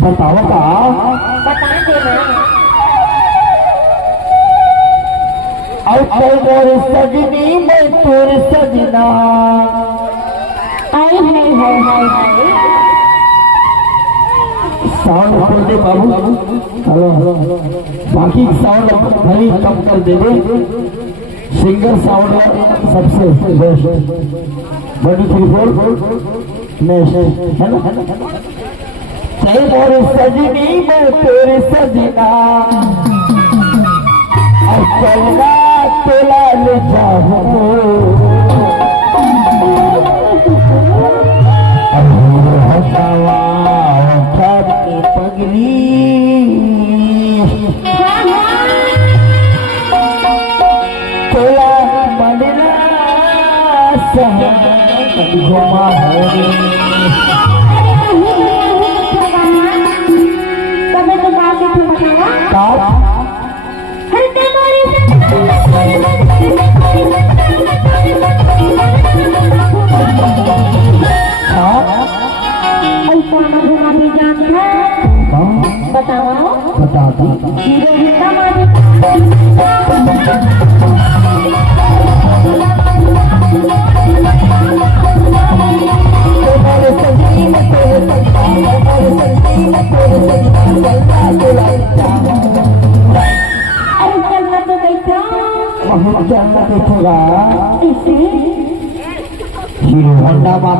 बताओ बताओ। बता देना। और मोर सजनी मैं तोर सजना। हाय हाय हाय हाय हाय। साउंड खोल दे बाबू। हेलो हेलो, बाकी साउंड भली कम कर दे दे। सिंगर साउंड सबसे बेस्ट। 1 2 3 4 नेक्स्ट है ना। मोर सजनी मैं तोर सजना। और चलना तोला ले जाऊं। पगली तोला मनला घुमा बताओ बता दी। हीरो हिंदा मारी। हीरो होंडा अब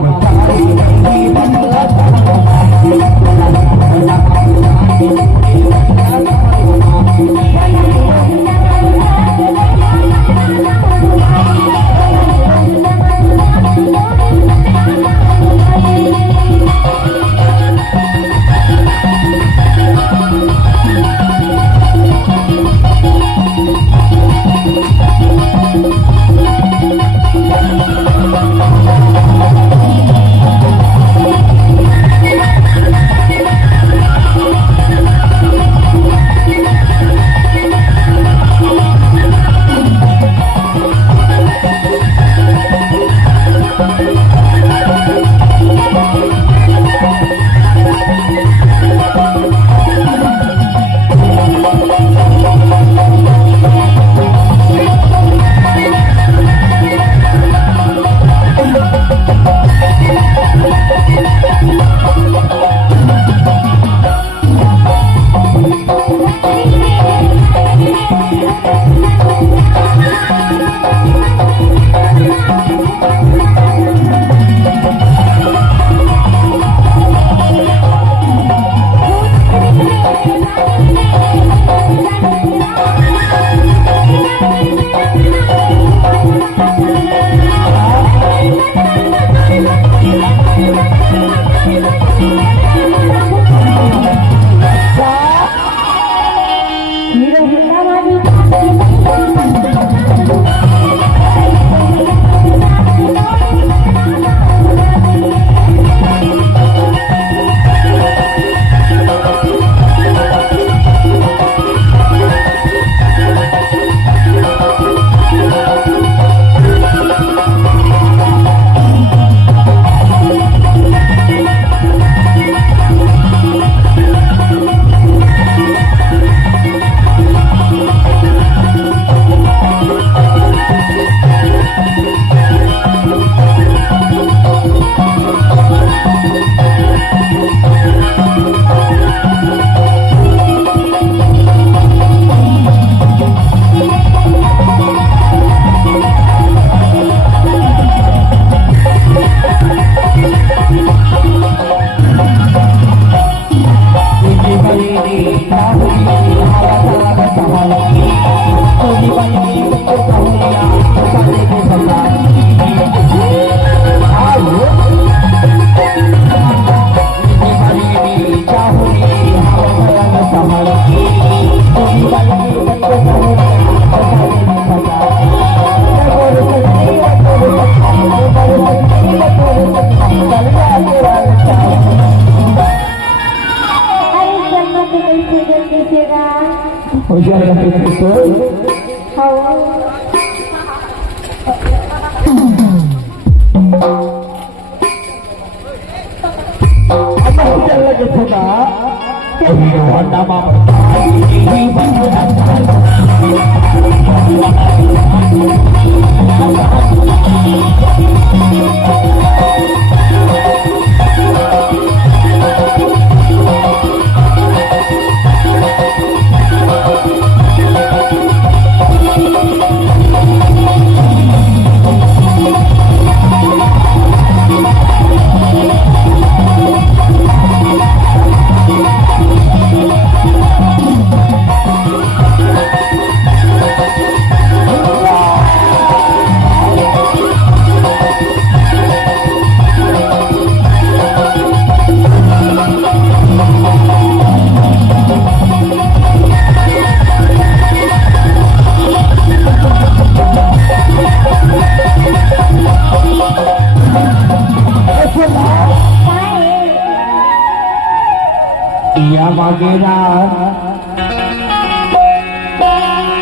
या मागेरा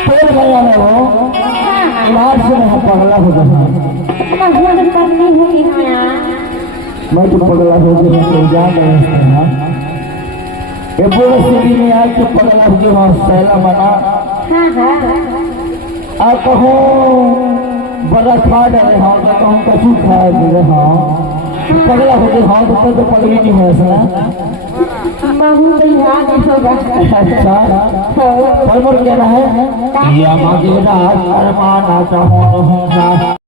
पेड़ गया है वो लाश से मैं पगला हो गया मजबूर करनी हुई है यार। मैं तो पगला हो गया तो जा गया ये पूरे सिटी में आज तो पगला हो गया सैला बना आ कहो बड़ा खा डरे हाँ तो कहूँ कछु खा दे हाँ पगला हो गया हाँ तो पगली नहीं है सर बहुत याद होगा। अच्छा पर क्या है या मांगे रात अरमाना चाहो